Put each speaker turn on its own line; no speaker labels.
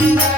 Yeah.